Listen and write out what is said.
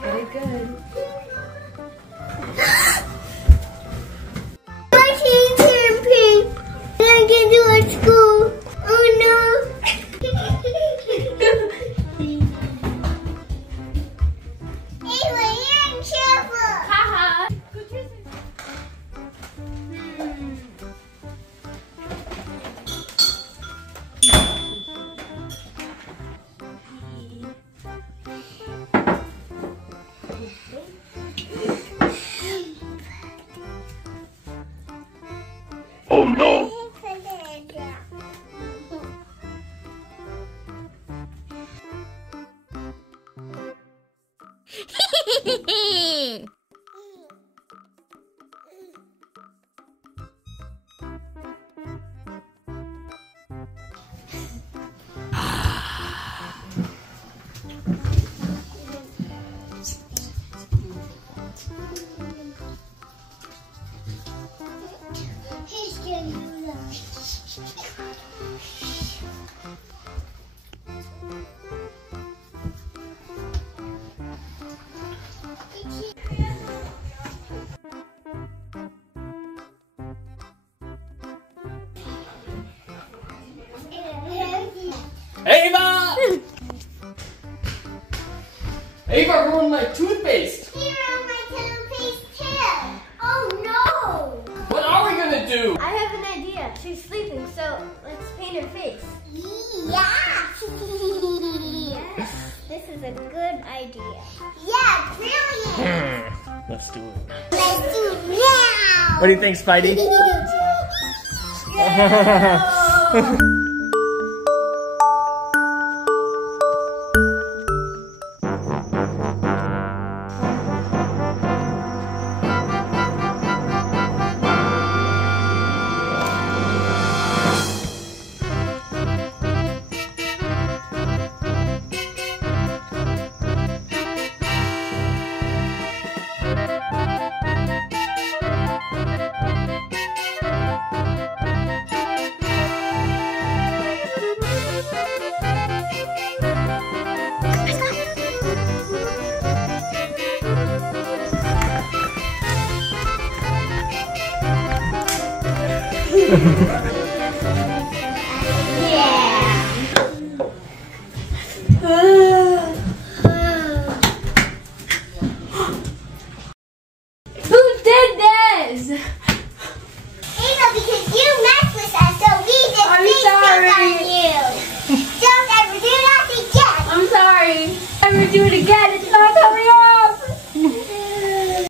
Very good. My teeth turn pink. I can do at school. Oh no. Anyway, you're careful. Haha. Oh no! Ava! Ava ruined my toothpaste! Here on my toothpaste too. Oh no! What are we gonna do? I have an idea. She's sleeping, so let's paint her face. Yeah! Yes, this is a good idea. Yeah, brilliant! Let's do it. Let's do it now! What do you think, Spidey? Yeah.